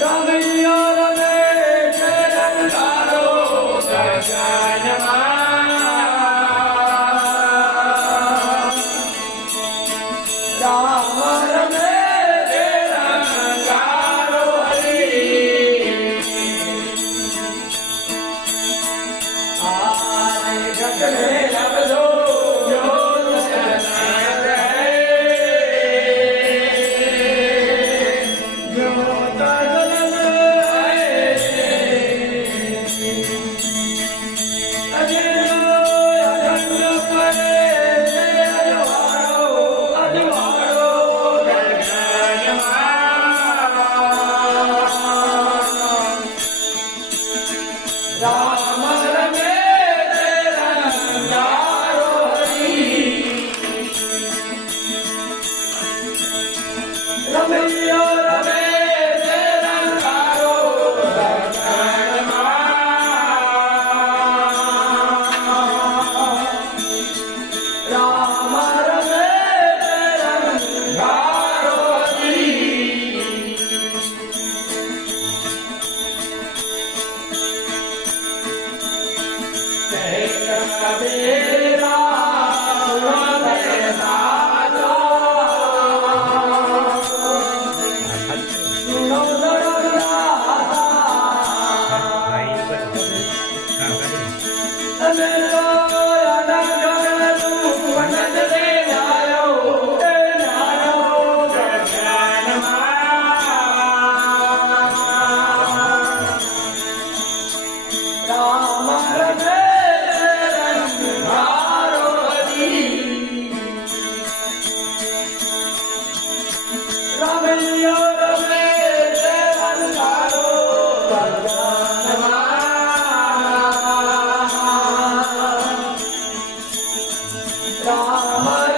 Robert Thank you. Amen. আমার